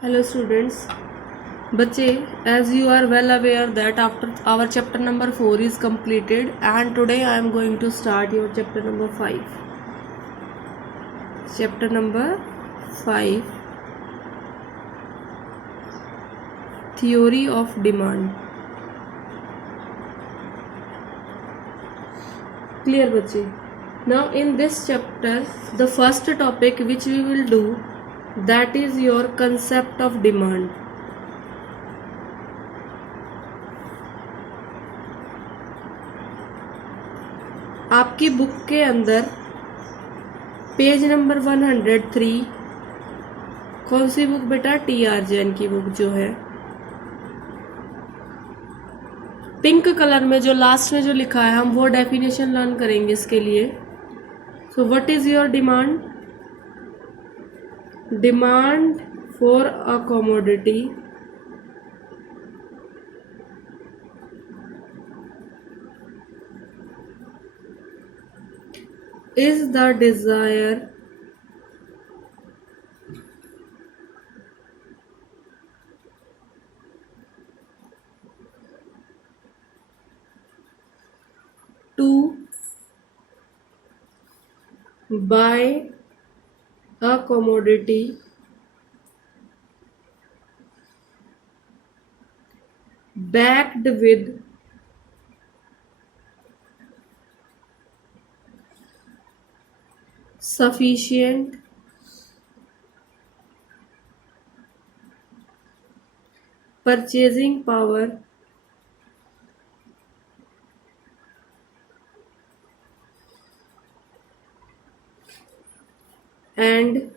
Hello students. बच्चे, as you are well aware that after our chapter number 4 is completed and today I am going to start your chapter number 5. Chapter number 5, Theory of Demand. Clear बच्चे? Now in this chapter the first topic which we will do, that is your concept of demand. आपकी book के अंदर page number 103, कौन सी book बेटा? TR Jain की book जो है, pink colour में जो लास्ट में जो लिखा है, हम वो डेफिनेशन लर्न करेंगे इसके लिए. So what is your demand? Demand for a commodity is the desire to buy a commodity backed with sufficient purchasing power and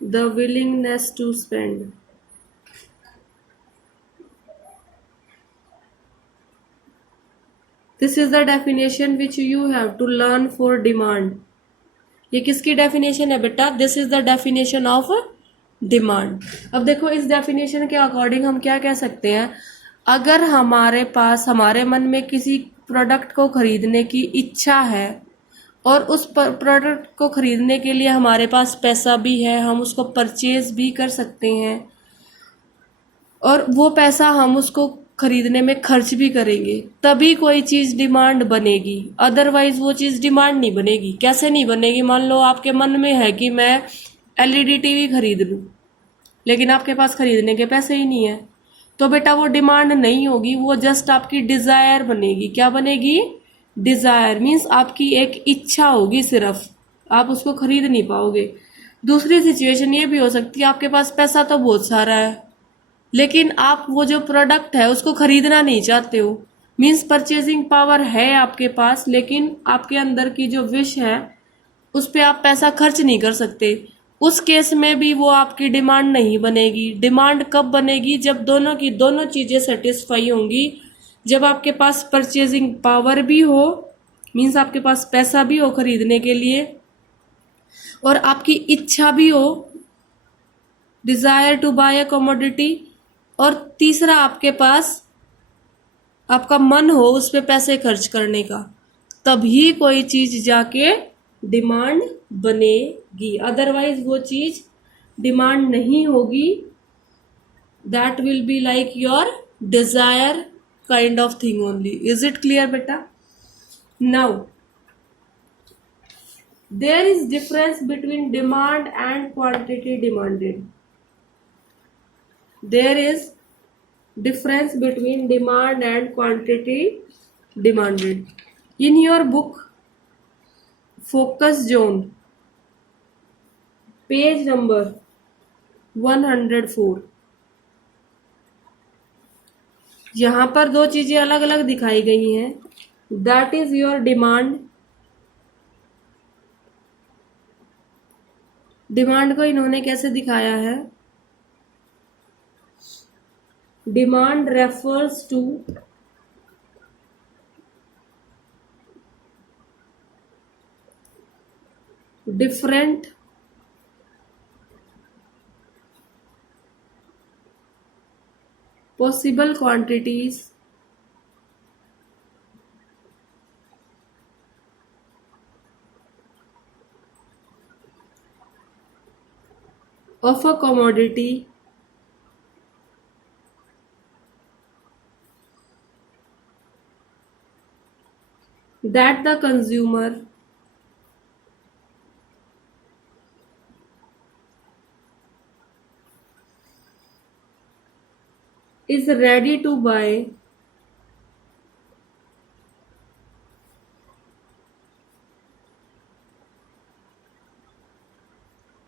the willingness to spend. This is the definition which you have to learn for demand. ये किसकी definition है बेटा? This is the definition of demand. अब देखो, इस definition के according हम क्या कह सकते हैं? अगर हमारे पास, हमारे मन में किसी प्रोडक्ट को खरीदने की इच्छा है और उस प्रोडक्ट को खरीदने के लिए हमारे पास पैसा भी है, हम उसको परचेज भी कर सकते हैं और वो पैसा हम उसको खरीदने में खर्च भी करेंगे, तभी कोई चीज डिमांड बनेगी. अदरवाइज वो चीज डिमांड नहीं बनेगी. कैसे नहीं बनेगी? मान लो आपके मन में है कि मैं LED टीवी खरीद लूं, लेकिन आपके पास खरीदने के पैसे ही नहीं है, तो बेटा वो डिमांड नहीं होगी, वो जस्ट आपकी डिजायर बनेगी. क्या बनेगी? डिजायर. मीन्स आपकी एक इच्छा होगी, सिर्फ आप उसको खरीद नहीं पाओगे. दूसरी सिचुएशन ये भी हो सकती है, आपके पास पैसा तो बहुत सारा है लेकिन आप वो जो प्रोडक्ट है उसको खरीदना नहीं चाहते हो. मीन्स परचेजिंग पावर है आपके पास, लेकिन आपके अंदर की जो विश है उस पर आप पैसा खर्च नहीं कर सकते. उस केस में भी वो आपकी डिमांड नहीं बनेगी. डिमांड कब बनेगी? जब दोनों की दोनों चीजें सेटिस्फाई होंगी. जब आपके पास परचेजिंग पावर भी हो, मीन्स आपके पास पैसा भी हो खरीदने के लिए, और आपकी इच्छा भी हो, desire to buy a commodity, और तीसरा आपके पास आपका मन हो उस पे पैसे खर्च करने का, तभी कोई चीज जाके डिमांड बनेगी. अदरवाइज वो चीज डिमांड नहीं होगी. That will be like your desire kind of thing only. Is it clear बेटा? Now there is difference between demand and quantity demanded. There is difference between demand and quantity demanded. In your book Focus Zone, page number 104, यहाँ पर दो चीजें अलग अलग दिखाई गई हैं. That is your demand. Demand को इन्होंने कैसे दिखाया है? Demand refers to different possible quantities of a commodity that the consumer is ready to buy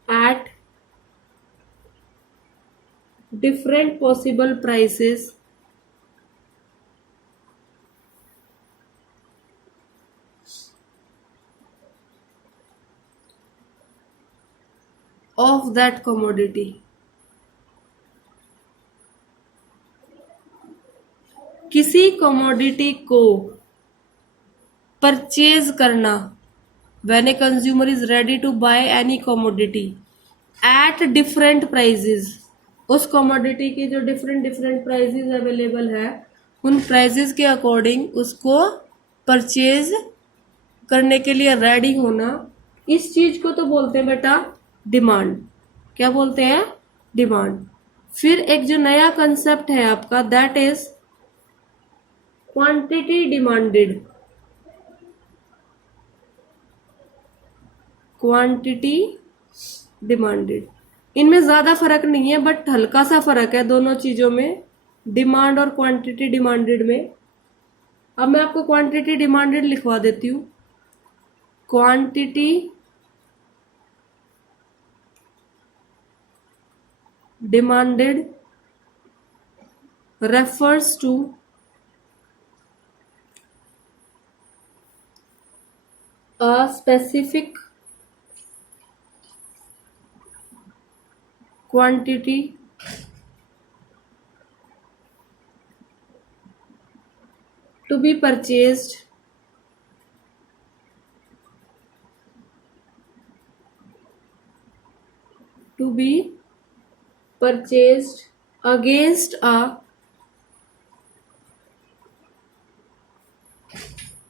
at different possible prices of that commodity. किसी कमोडिटी को परचेज करना, when a consumer is ready to buy any commodity at different prices, उस commodity की जो different different prices available है उन prices के according उसको परचेज करने के लिए रेडी होना, इस चीज को तो बोलते हैं बेटा डिमांड। क्या बोलते हैं? डिमांड। फिर एक जो नया कंसेप्ट है आपका, that is quantity demanded. Quantity demanded, इनमें ज्यादा फर्क नहीं है बट हल्का सा फर्क है दोनों चीजों में, डिमांड और क्वांटिटी डिमांडेड में। अब मैं आपको क्वांटिटी डिमांडेड लिखवा देती हूँ। Quantity demanded refers to a specific quantity to be purchased against a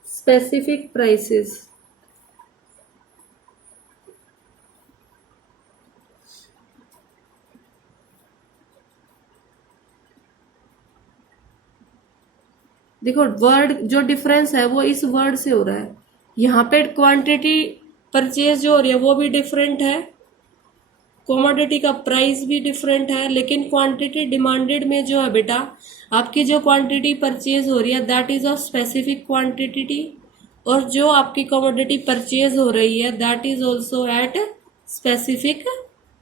specific prices. देखो वर्ड जो डिफरेंस है वो इस वर्ड से हो रहा है। यहाँ पे क्वांटिटी परचेज जो हो रही है वो भी डिफरेंट है, कमोडिटी का प्राइस भी डिफरेंट है, लेकिन क्वांटिटी डिमांडेड में जो है बेटा आपकी जो क्वांटिटी परचेज हो रही है that is of specific quantity, और जो आपकी कमोडिटी परचेज हो रही है that is also at specific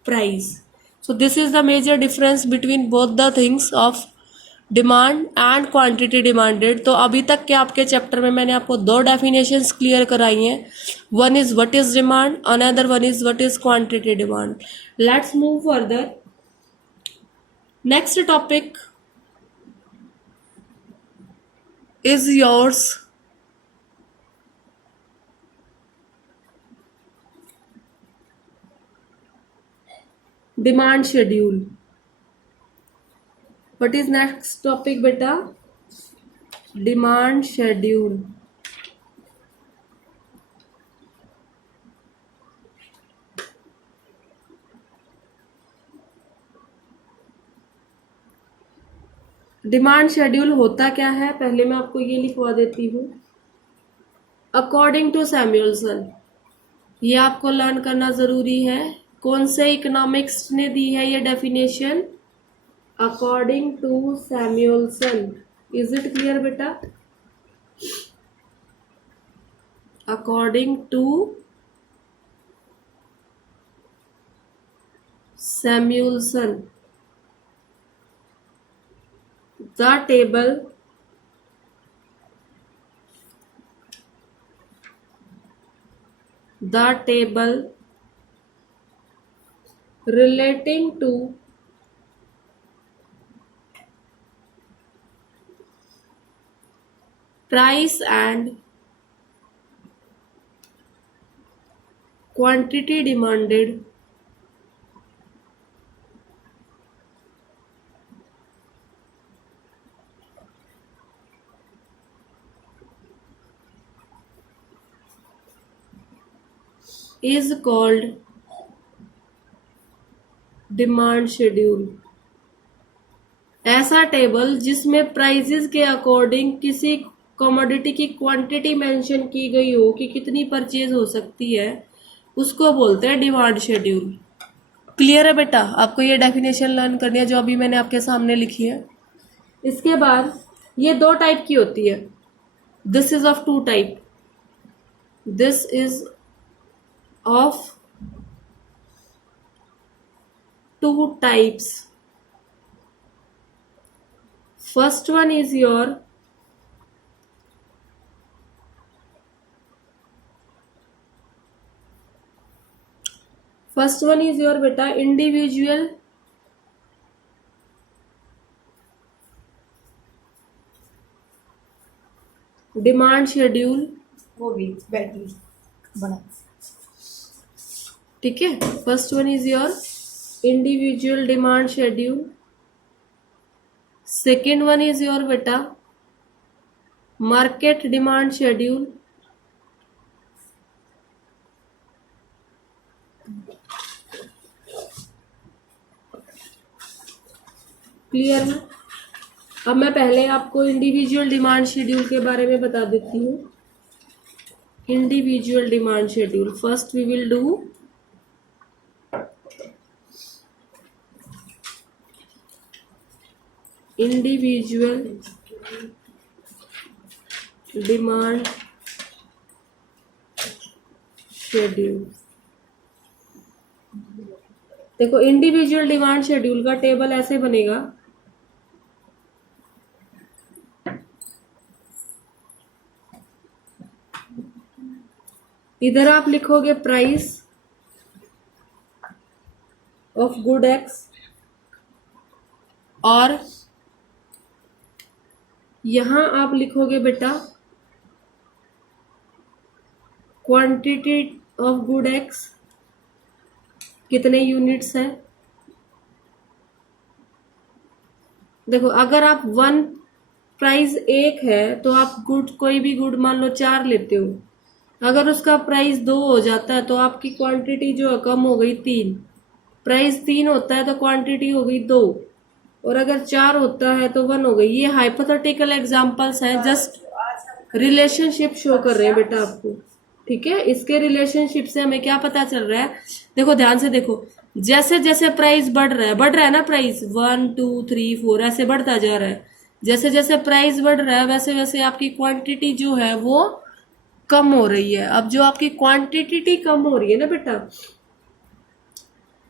price. So this is the major difference between both the things of demand and quantity demanded. तो अभी तक के आपके चैप्टर में मैंने आपको दो डेफिनेशंस क्लियर कराई हैं, one is what is demand, another one is what is quantity demand. Let's move further. Next topic is yours demand schedule. What is next topic बेटा? Demand schedule. डिमांड शेड्यूल होता क्या है पहले मैं आपको ये लिखवा देती हूँ। अकॉर्डिंग टू सैमुअलसन, ये आपको लर्न करना जरूरी है। कौन से इकोनॉमिक्स ने दी है ये definition? According to Samuelson. Is it clear बेटा? According to Samuelson, the table relating to price and quantity demanded is called demand schedule, ऐसा टेबल जिसमें प्राइजेस के अकॉर्डिंग किसी कमोडिटी की क्वांटिटी मेंशन की गई हो कि कितनी परचेज हो सकती है, उसको बोलते हैं डिमांड शेड्यूल। क्लियर है बेटा? आपको ये डेफिनेशन लर्न करनी है जो अभी मैंने आपके सामने लिखी है। इसके बाद ये दो टाइप की होती है, this is of two type, this is of two types. First one is your बेटा इंडिविजुअल डिमांड शेड्यूल, वो भी बैटरी बना। ठीक है। First one is your individual demand schedule, second one is your बेटा मार्केट डिमांड शेड्यूल, क्लियर है? अब मैं पहले आपको इंडिविजुअल डिमांड शेड्यूल के बारे में बता देती हूँ। Individual demand schedule, first we will do individual demand schedule. देखो इंडिविजुअल डिमांड शेड्यूल का टेबल ऐसे बनेगा, इधर आप लिखोगे प्राइस ऑफ गुड एक्स और यहां आप लिखोगे बेटा क्वांटिटी ऑफ गुड एक्स, कितने यूनिट्स हैं। देखो अगर आप वन प्राइस एक है तो आप गुड कोई भी गुड मान लो 4 लेते हो, अगर उसका प्राइस 2 हो जाता है तो आपकी क्वांटिटी जो है कम हो गई 3, प्राइस 3 होता है तो क्वांटिटी हो गई 2, और अगर 4 होता है तो 1 हो गई। ये हाइपोथेटिकल एग्जांपल्स हैं, जस्ट रिलेशनशिप शो कर रहे हैं बेटा आपको, ठीक है। इसके रिलेशनशिप से हमें क्या पता चल रहा है, देखो ध्यान से देखो, जैसे जैसे प्राइस बढ़ रहा है ना, प्राइस 1 2 3 4 ऐसे बढ़ता जा रहा है, जैसे जैसे प्राइस बढ़ रहा है वैसे वैसे आपकी क्वांटिटी जो है वो कम हो रही है। अब जो आपकी क्वांटिटी कम हो रही है ना बेटा,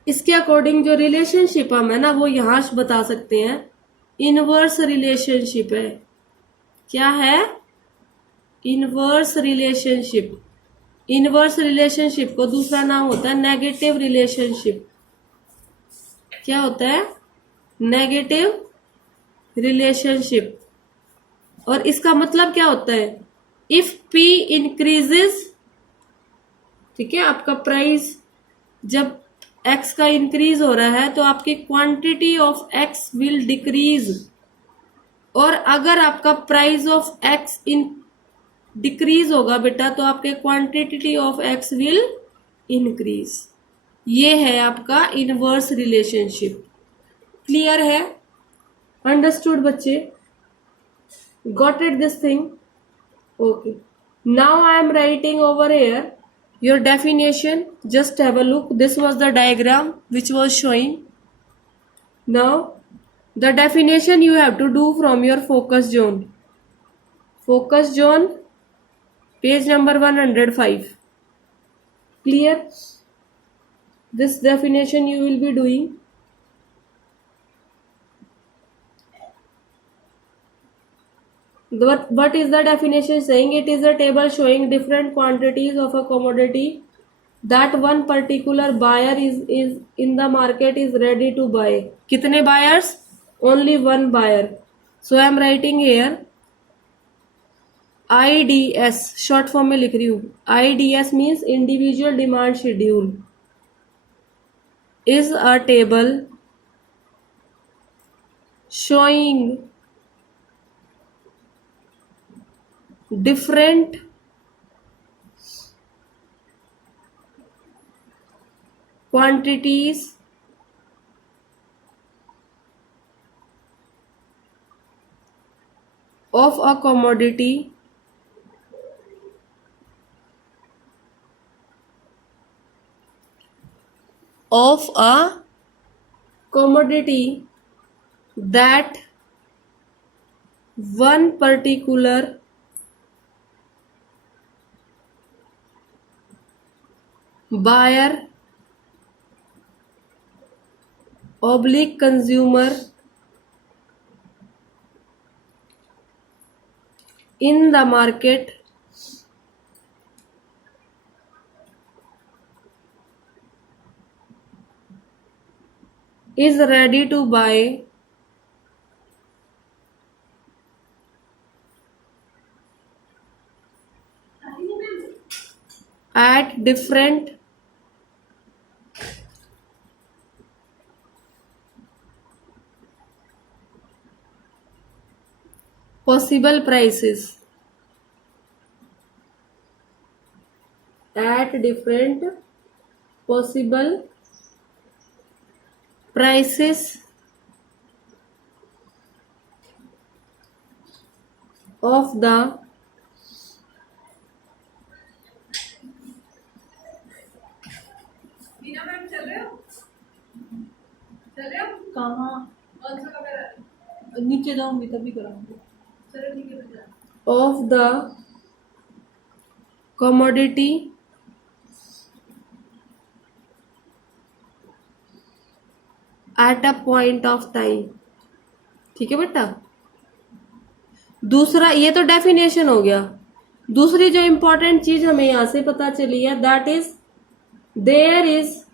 इसके अकॉर्डिंग जो रिलेशनशिप हम है ना वो यहां बता सकते हैं, इनवर्स रिलेशनशिप है। क्या है? Inverse relationship. इनवर्स रिलेशनशिप को दूसरा नाम होता है नेगेटिव रिलेशनशिप। क्या होता है? Negative relationship. और इसका मतलब क्या होता है, इफ P इंक्रीजेस, ठीक है, आपका प्राइस जब X का इंक्रीज हो रहा है तो आपकी quantity of X will decrease, और अगर आपका price of X in decrease होगा बेटा तो आपके quantity of X will increase. ये है आपका इनवर्स रिलेशनशिप। क्लियर है? अंडरस्टूड बच्चे? Got it this thing? Okay. Now I am writing over here your definition. Just have a look. This was the diagram which was showing. Now the definition you have to do from your focus zone. Focus zone, page number 105. Clear? This definition you will be doing. What is the definition saying? It is a table showing different quantities of a commodity that one particular buyer is in the market is ready to buy. कितने buyers? Only one buyer. So I am writing here IDS, short form में लिख रही हूँ। IDS means individual demand schedule is a table showing different quantities of a commodity that one particular buyer oblique consumer in the market is ready to buy at different possible prices at different possible prices of the कहाँ नीचे जाऊंगी तभी कराऊंगी of the commodity at a point of time। ठीक है बेटा। दूसरा, ये तो डेफिनेशन हो गया। दूसरी जो इंपॉर्टेंट चीज हमें यहां से पता चली है, that is there is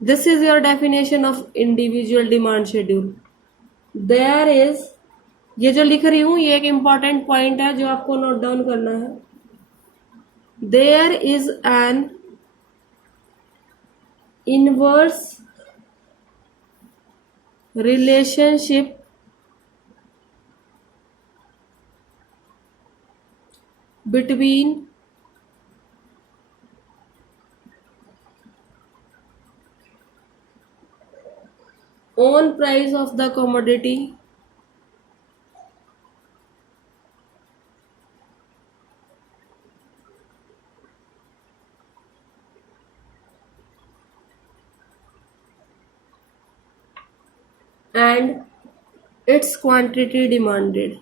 this is your definition of individual demand schedule. There is, ये जो लिख रही हूं ये एक इंपॉर्टेंट पॉइंट है जो आपको नोट डाउन करना है। There is an inverse relationship between own price of the commodity and its quantity demanded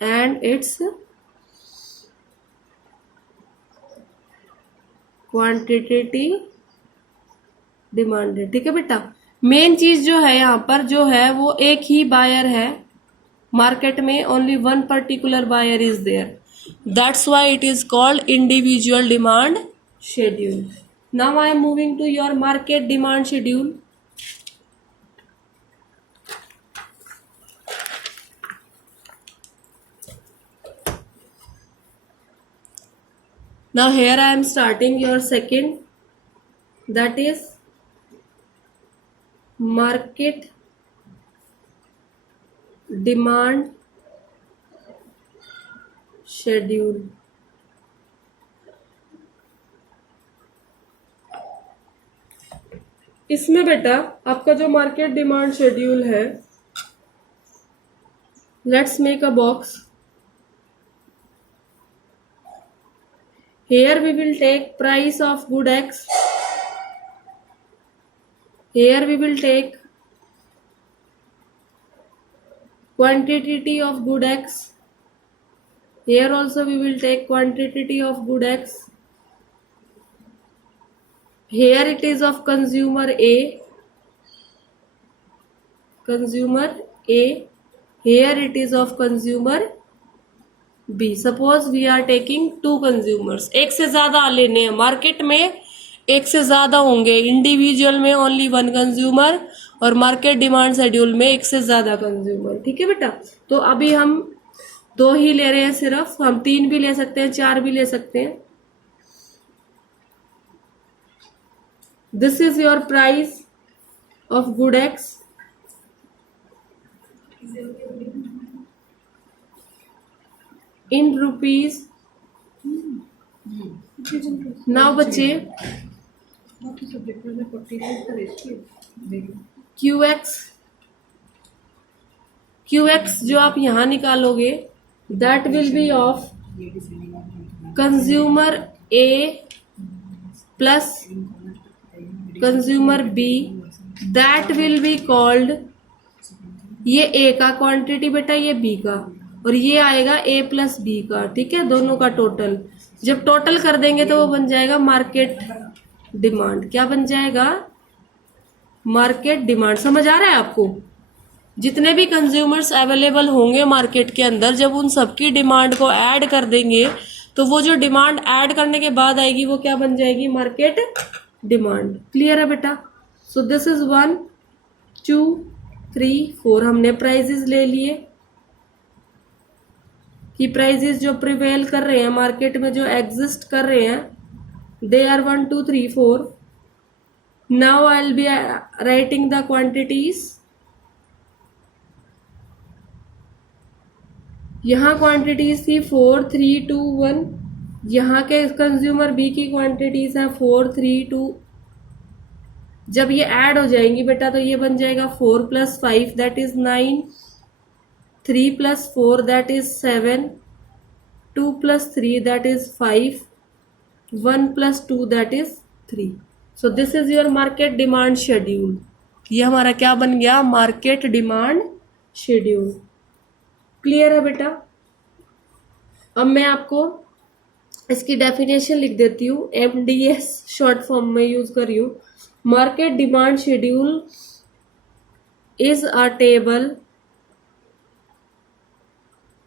and its quantity demanded. ठीक है बेटा। मेन चीज जो है यहाँ पर जो है वो एक ही बायर है मार्केट में, only one particular buyer is there, that's why it is called individual demand schedule. Now I am moving to your market demand schedule. Now here I am starting your second, that is market demand schedule। इसमें बेटा आपका जो market demand schedule है, let's make a box. Here we will take price of good X. Here we will take quantity of good X. Here also we will take quantity of good X. Here it is of consumer A. Consumer A. Here it is of consumer B। Suppose we are taking two consumers, एक से ज्यादा लेने हैं market में, एक से ज्यादा होंगे, इंडिविजुअल में ओनली वन कंज्यूमर और मार्केट डिमांड शेड्यूल में एक से ज्यादा कंज्यूमर। ठीक है बेटा। तो अभी हम दो ही ले रहे हैं सिर्फ, हम तीन भी ले सकते हैं, चार भी ले सकते हैं। This is your price of good x. In rupees. Now बच्चे बाकी सब्जेक्ट में 45 का रेशियो देखो। क्यू एक्स जो आप यहाँ निकालोगे that will be of consumer A plus consumer B, that will be called, ये ए का क्वांटिटी बेटा, ये बी का, और ये आएगा ए प्लस बी का, ठीक है, दोनों का टोटल। जब टोटल कर देंगे तो वो बन जाएगा मार्केट डिमांड। क्या बन जाएगा? Market demand. समझ आ रहा है आपको? जितने भी कंज्यूमर्स अवेलेबल होंगे मार्केट के अंदर, जब उन सबकी डिमांड को ऐड कर देंगे तो वो जो डिमांड ऐड करने के बाद आएगी वो क्या बन जाएगी? Market demand. क्लियर है बेटा? सो दिस इज 1 2 3 4। हमने प्राइजेस ले लिए कि प्राइजेस जो प्रिवेल कर रहे हैं मार्केट में, जो एग्जिस्ट कर रहे हैं, they are 1 2 3 4। Now I will be writing the quantities. यहाँ क्वांटिटीज थी 4 3 2 1। यहाँ के कंज्यूमर बी की क्वांटिटीज है 4 3 2। जब ये ऐड हो जाएंगी बेटा तो ये बन जाएगा 4 + 5 that is 9, 3 + 4 that is 7, 2 + 3 that is 5, 1 + 2 that is 3। So this is your market demand schedule. ये हमारा क्या बन गया? Market demand schedule. क्लियर है बेटा? अब मैं आपको इसकी डेफिनेशन लिख देती हूँ, MDS शॉर्ट फॉर्म में यूज कर रही हूँ। Market demand schedule is a table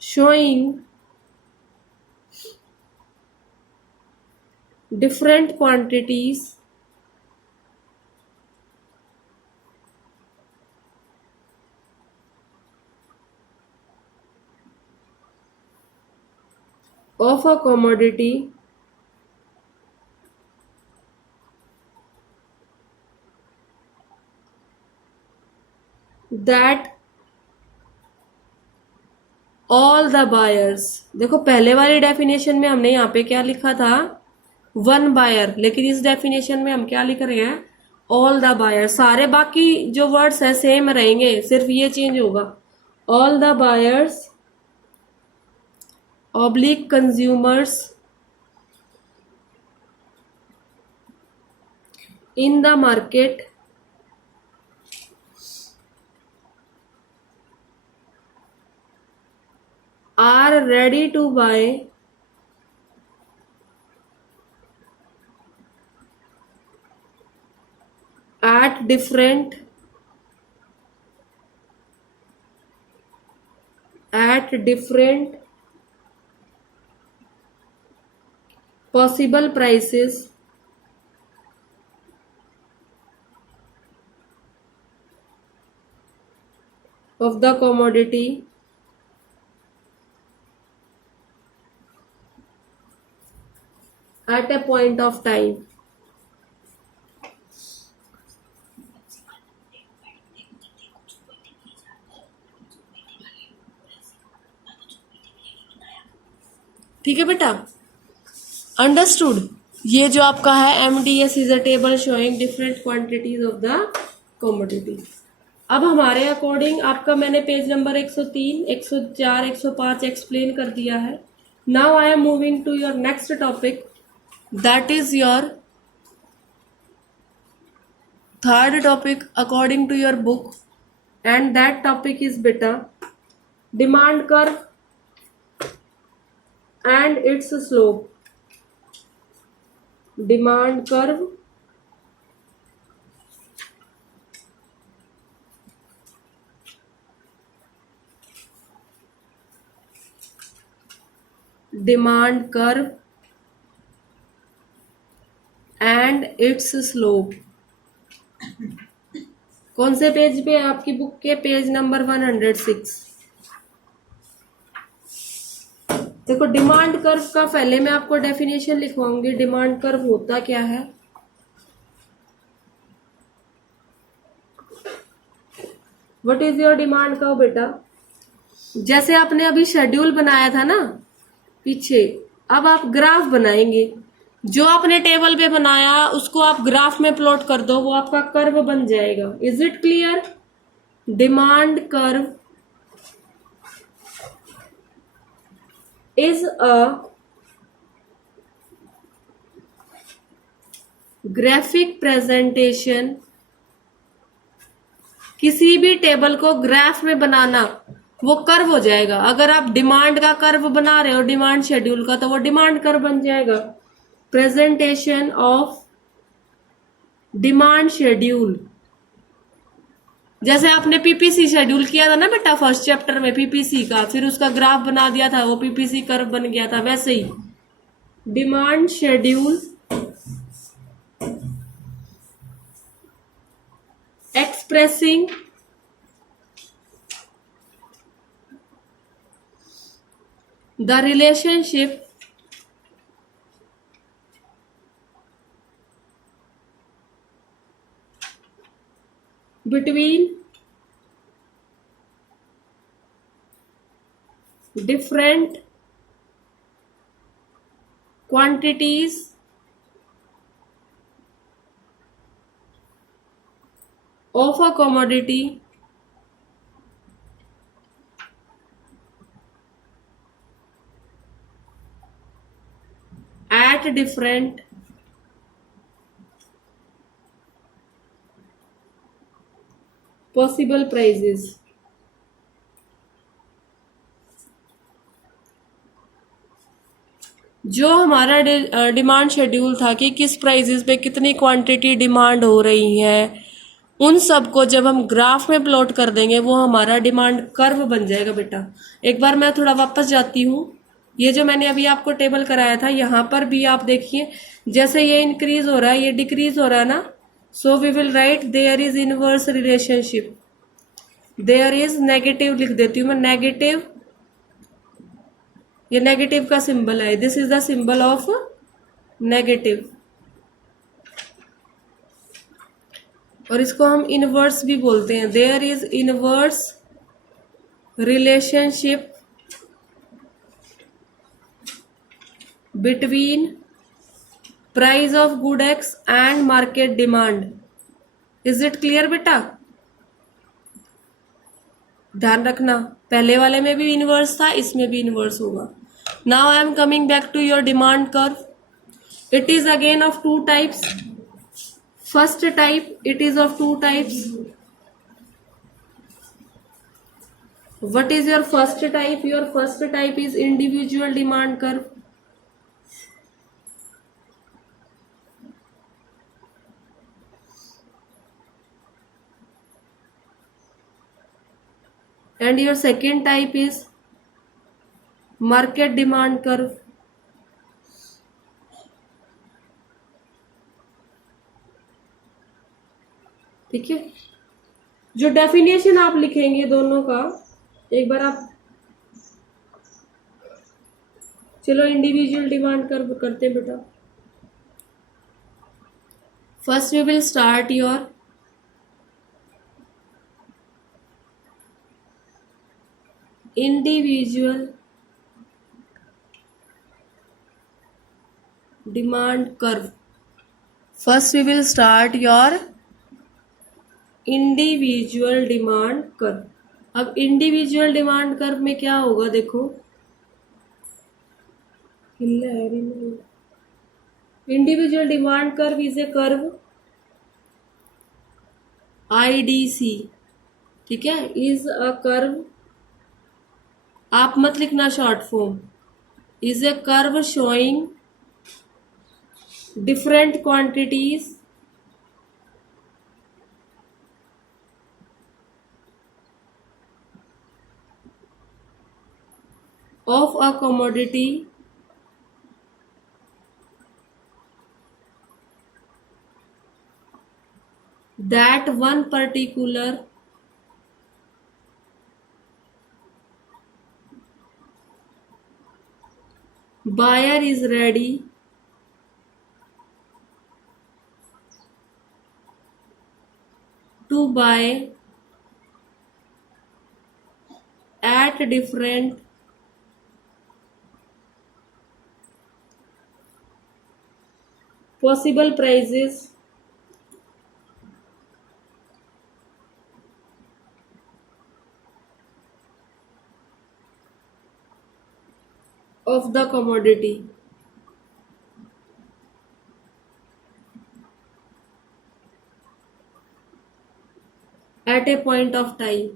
showing different quantities of a commodity that all the buyers। देखो पहले वाली डेफिनेशन में हमने यहाँ पे क्या लिखा था? 1 बायर, लेकिन इस डेफिनेशन में हम क्या लिख रहे हैं? All the buyer. सारे बाकी जो वर्ड्स है सेम रहेंगे, सिर्फ ये चेंज होगा। All the buyers oblique consumers in the market are ready to buy at different possible prices of the commodity at a point of time। ठीक है बेटा? अंडरस्टूड? ये जो आपका है MDS is a table showing different quantities of the commodity. अब हमारे according आपका मैंने पेज नंबर 103, 104, 105 एक्सप्लेन कर दिया है। Now I am moving to your next topic, that is your third topic according to your book, and that topic is बेटा demand curve and its slope। demand curve and its slope। कौन से page पे? आपकी book के page number 106। देखो demand curve का पहले मैं आपको डेफिनेशन लिखवाऊंगी। डिमांड कर्व होता क्या है? What is your demand curve बेटा? जैसे आपने अभी शेड्यूल बनाया था ना पीछे, अब आप ग्राफ बनाएंगे जो आपने टेबल पे बनाया उसको आप ग्राफ में प्लॉट कर दो, वो आपका कर्व बन जाएगा। Is it clear? Demand curve is a graphic presentation. किसी भी टेबल को ग्राफ में बनाना, वो कर्व हो जाएगा। अगर आप डिमांड का कर्व बना रहे हो, डिमांड शेड्यूल का, तो वो डिमांड कर्व बन जाएगा। प्रेजेंटेशन ऑफ डिमांड शेड्यूल, जैसे आपने पीपीसी शेड्यूल किया था ना बेटा फर्स्ट चैप्टर में पीपीसी का, फिर उसका ग्राफ बना दिया था, वो पीपीसी कर्व बन गया था, वैसे ही demand schedule expressing the relationship between different quantities of a commodity at different possible prices। जो हमारा डिमांड शेड्यूल था कि किस प्राइसेस पे कितनी क्वांटिटी डिमांड हो रही है, उन सब को जब हम ग्राफ में प्लॉट कर देंगे वो हमारा डिमांड कर्व बन जाएगा बेटा। एक बार मैं थोड़ा वापस जाती हूँ। ये जो मैंने अभी आपको टेबल कराया था, यहाँ पर भी आप देखिए, जैसे ये इंक्रीज हो रहा है, ये डिक्रीज हो रहा है ना, so we will write there is inverse relationship. There is negative लिख देती हूँ मैं, नेगेटिव, ये नेगेटिव का सिंबल है, this is the symbol of negative, और इसको हम इनवर्स भी बोलते हैं। There is inverse relationship between price of good X and market demand. Is it clear बेटा? ध्यान रखना, पहले वाले में भी इनवर्स था, इसमें भी इनवर्स होगा। Now I am coming back to your demand curve. It is again of two types. First type, it is of two types. What is your first type? Your first type is individual demand curve. And your second type is market demand curve. ठीक है, जो definition आप लिखेंगे दोनों का, एक बार आप, चलो इंडिविजुअल डिमांड कर्व करते हैं बेटा। First we will start your individual demand curve. First we will start your individual demand curve. अब इंडिविजुअल डिमांड कर्व में क्या होगा, देखो, individual demand curve is a curve IDC, ठीक है, इज अ कर्व, आप मत लिखना short form, is a curve showing different quantities of a commodity that one particular buyer is ready to buy at possible prices of the commodity at a point of time.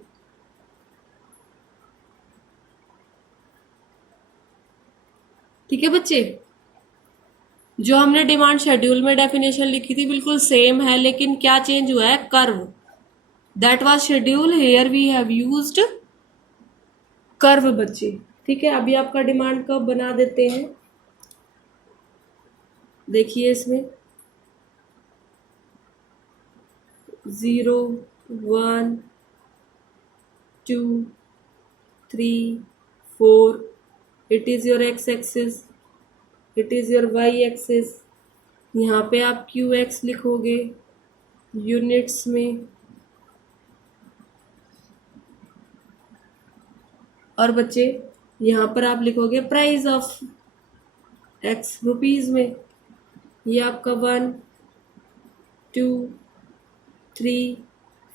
ठीक है बच्चे, जो हमने demand schedule में definition लिखी थी बिल्कुल same है, लेकिन क्या चेंज हुआ है? Curve. That was schedule, here we have used curve बच्चे। ठीक है, अभी आपका डिमांड कर्व बना देते हैं। देखिए इसमें 0 1 2 3 4, it is your X axis, it is your Y axis. यहाँ पे आप क्यू एक्स लिखोगे यूनिट्स में, और बच्चे यहाँ पर आप लिखोगे प्राइस ऑफ एक्स रुपीज में। ये आपका 1 2 3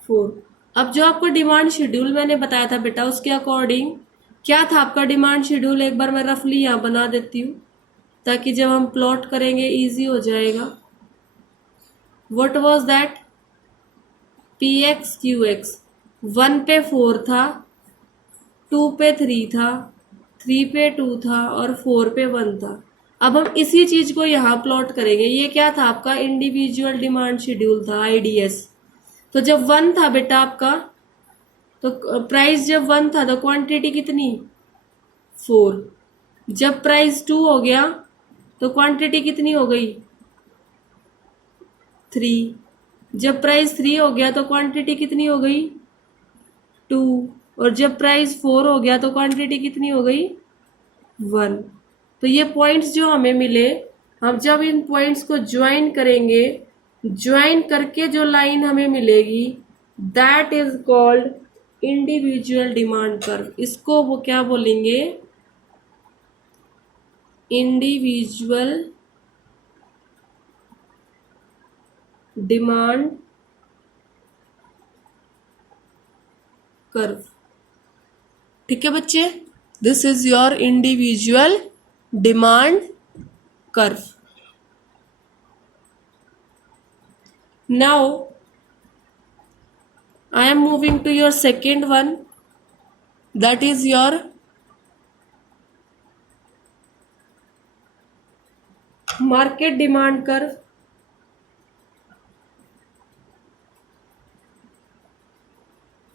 4। अब जो आपको डिमांड शेड्यूल मैंने बताया था बेटा, उसके अकॉर्डिंग क्या था आपका डिमांड शेड्यूल? एक बार मैं रफली यहाँ बना देती हूँ ताकि जब हम प्लॉट करेंगे इजी हो जाएगा। What was that? P X Q x 1 पे 4 था, 2 पे 3 था, 3 पे 2 था और 4 पे 1 था। अब हम इसी चीज को यहाँ प्लॉट करेंगे। ये क्या था आपका? इंडिविजुअल डिमांड शेड्यूल था, आईडीएस। तो जब 1 था बेटा आपका, तो प्राइस जब 1 था तो क्वांटिटी कितनी? 4। जब प्राइस 2 हो गया तो क्वांटिटी कितनी हो गई? 3। जब प्राइस 3 हो गया तो क्वांटिटी कितनी हो गई? 2। और जब प्राइस 4 हो गया तो क्वांटिटी कितनी हो गई? 1। तो ये पॉइंट्स जो हमें मिले, हम जब इन पॉइंट्स को ज्वाइन करेंगे, ज्वाइन करके जो लाइन हमें मिलेगी, that is called individual demand curve. इसको वो क्या बोलेंगे? Individual demand curve. ठीक है बच्चे, this is your individual demand curve. Now I am moving to your second one, that is your market demand curve.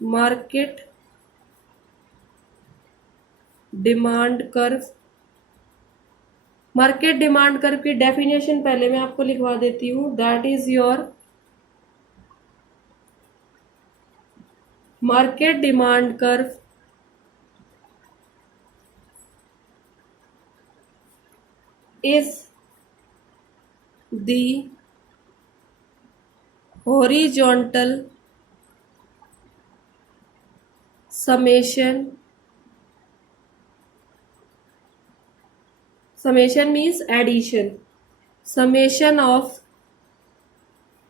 Market demand curve। Market demand curve की definition पहले मैं आपको लिखवा देती हूँ। That is your market demand curve is the horizontal summation means addition, summation of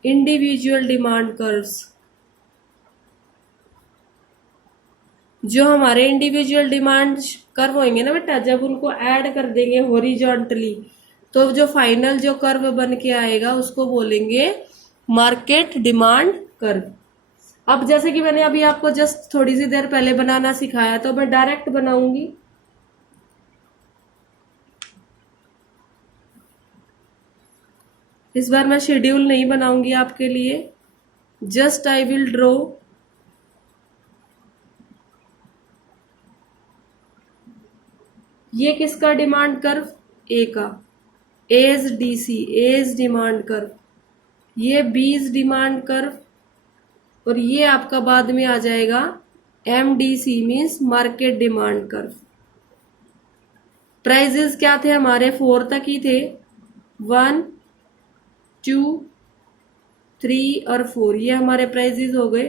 individual demand curves। जो हमारे individual demand curve होंगे ना बेटा, जब उनको ऐड कर देंगे हॉरिजॉन्टली, तो जो फाइनल जो कर्व बन के आएगा उसको बोलेंगे मार्केट डिमांड कर्व। अब जैसे कि मैंने अभी आपको जस्ट थोड़ी सी देर पहले बनाना सिखाया, तो मैं डायरेक्ट बनाऊंगी। इस बार मैं शेड्यूल नहीं बनाऊंगी आपके लिए, जस्ट आई विल ड्रॉ ये किसका डिमांड कर्व? ए का, as DC, as demand curve. ये बीज डिमांड कर्व, और ये आपका बाद में आ जाएगा MDC means market demand curve. Prices क्या थे हमारे? 4 तक ही थे, 1 2 3 और 4, ये हमारे प्राइजेस हो गए।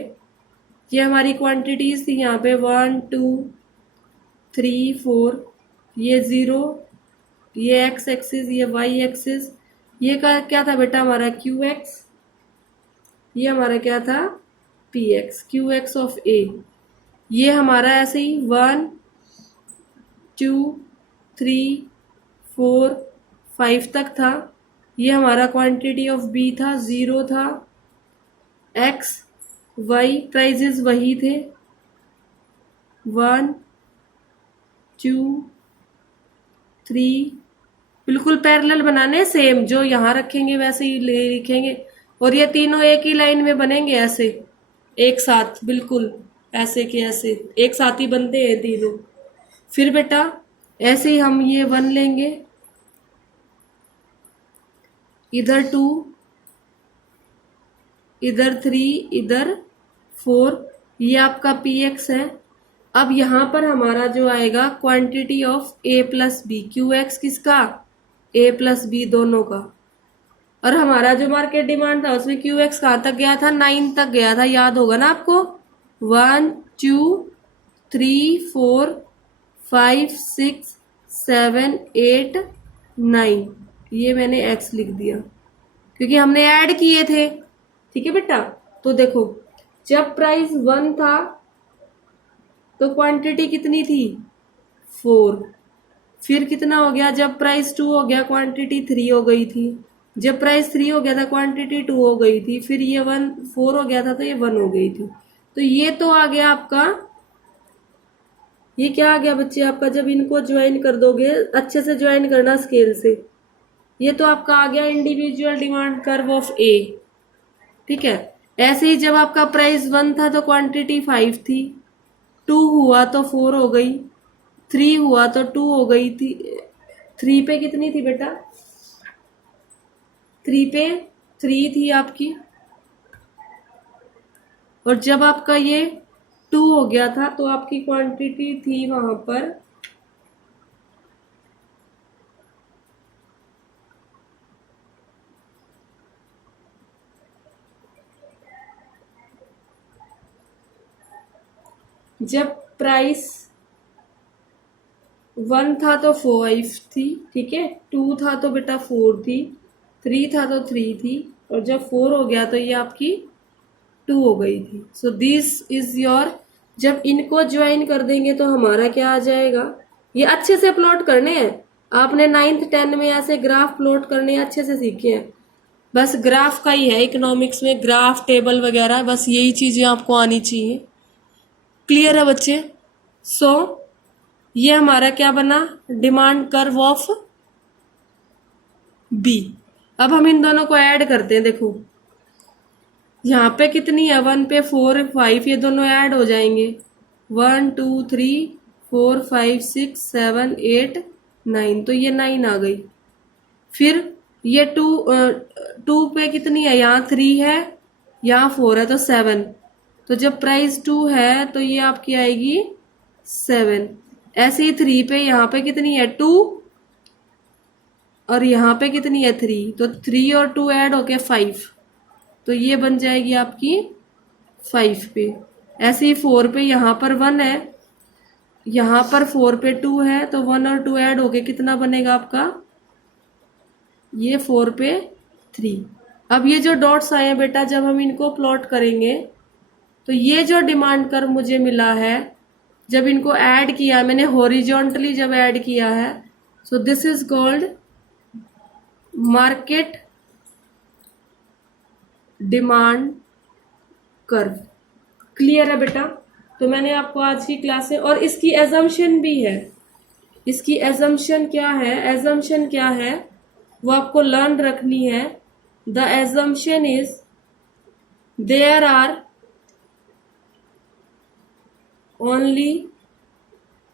ये हमारी क्वांटिटीज थी यहाँ पे 1 2 3 4। ये 0, ये एक्स एक्सिस, ये वाई एक्सिस, ये क्या था बेटा हमारा क्यू एक्स, ये हमारा क्या था P X, Q X of A. ये हमारा ऐसे ही 1 2 3 4 5 तक था। ये हमारा क्वांटिटी ऑफ बी था, 0 था। एक्स वाई प्राइजेस वही थे, 1 2 3, बिल्कुल पैरेलल बनाने, सेम जो यहाँ रखेंगे वैसे ही लिखेंगे। और ये तीनों एक ही लाइन में बनेंगे ऐसे एक साथ, बिल्कुल ऐसे के ऐसे एक साथ ही बनते हैं तीनों। फिर बेटा ऐसे ही हम ये 1 लेंगे, इधर 2, इधर 3, इधर 4, ये आपका पी एक्स है। अब यहां पर हमारा जो आएगा quantity of A plus B, Q X किसका, ए प्लस बी दोनों का। और हमारा जो मार्केट डिमांड था उसमें क्यू एक्स कहाँ तक गया था, 9 तक गया था, याद होगा ना आपको। 1 2 3 4 5 6 7 8 9, ये मैंने एक्स लिख दिया क्योंकि हमने ऐड किए थे। ठीक है बेटा, तो देखो जब प्राइस 1 था तो क्वांटिटी कितनी थी 4, फिर कितना हो गया जब प्राइस 2 हो गया क्वांटिटी 3 हो गई थी, जब प्राइस 3 हो गया था क्वांटिटी 2 हो गई थी, फिर ये 4 हो गया था तो ये 1 हो गई थी। तो ये तो आ गया आपका, ये क्या आ गया बच्चे आपका, जब इनको ज्वाइन कर दोगे, अच्छे से ज्वाइन करना स्केल से, ये तो आपका आ गया इंडिविजुअल डिमांड कर्व ऑफ ए। ठीक है, ऐसे ही जब आपका प्राइस 1 था तो क्वांटिटी 5 थी, 2 हुआ तो 4 हो गई, 3 हुआ तो 2 हो गई थी। 3 पे कितनी थी बेटा, 3 पे 3 थी आपकी। और जब आपका ये 2 हो गया था तो आपकी क्वांटिटी थी वहां पर जब प्राइस 1 था तो 5 थी, ठीक है, 2 था तो बेटा 4 थी, 3 था तो 3 थी, और जब 4 हो गया तो ये आपकी 2 हो गई थी। सो दिस इज योर, जब इनको ज्वाइन कर देंगे तो हमारा क्या आ जाएगा, ये अच्छे से प्लॉट करने हैं आपने, 9th 10 में ऐसे ग्राफ प्लॉट करने अच्छे से सीखे हैं। बस ग्राफ का ही है इकोनॉमिक्स में, ग्राफ टेबल वगैरह, बस यही चीजें आपको आनी चाहिए। क्लियर है बच्चे। सो ये हमारा क्या बना, डिमांड कर्व ऑफ बी। अब हम इन दोनों को ऐड करते हैं, देखो यहाँ पे कितनी है, 1 पे 4 5, ये दोनों ऐड हो जाएंगे, 1 2 3 4 5 6 7 8 9, तो ये 9 आ गई। फिर ये 2 पे कितनी है, यहाँ 3 है, यहाँ 4 है, तो 7। तो जब प्राइस 2 है तो ये आपकी आएगी 7। ऐसे ही 3 पे यहाँ पे कितनी है 2, और यहाँ पे कितनी है 3, तो 3 और 2 ऐड होके 5, तो ये बन जाएगी आपकी 5 पे। ऐसे ही 4 पे यहाँ पर 1 है, यहाँ पर 4 पे 2 है, तो 1 और 2 ऐड होके कितना बनेगा आपका, ये 4 पे 3। अब ये जो डॉट्स आए हैं बेटा, जब हम इनको प्लॉट करेंगे तो ये जो डिमांड कर्व मुझे मिला है, जब इनको ऐड किया मैंने हॉरिजॉन्टली जब ऐड किया है, सो this is called market demand curve. Clear है बेटा। तो मैंने आपको आज की क्लास में, और इसकी एजम्पशन भी है, इसकी एजम्पशन क्या है, एजम्पशन क्या है वो आपको लर्न रखनी है। The assumption is there are only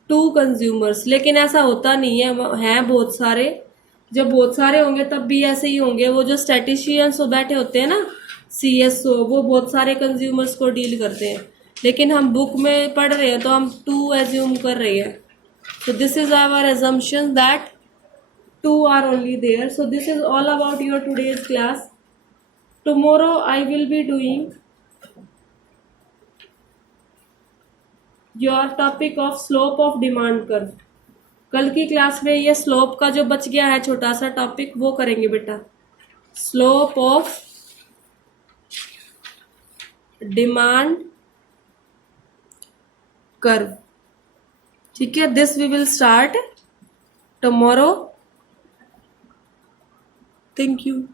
2 consumers, लेकिन ऐसा होता नहीं है बहुत सारे। जब बहुत सारे होंगे तब भी ऐसे ही होंगे, वो जो स्टैटिशियंस बैठे होते हैं ना, CSO, वो बहुत सारे कंज्यूमर्स को डील करते हैं, लेकिन हम बुक में पढ़ रहे हैं तो हम 2 एज्यूम कर रहे हैं। So this is our assumption that 2 are only there. So this is all about your today's class. Tomorrow I will be doing your topic of slope of demand curve. कल की क्लास में ये slope का जो बच गया है छोटा सा टॉपिक वो करेंगे बेटा। Slope of demand curve. ठीक है, this we will start tomorrow. Thank you.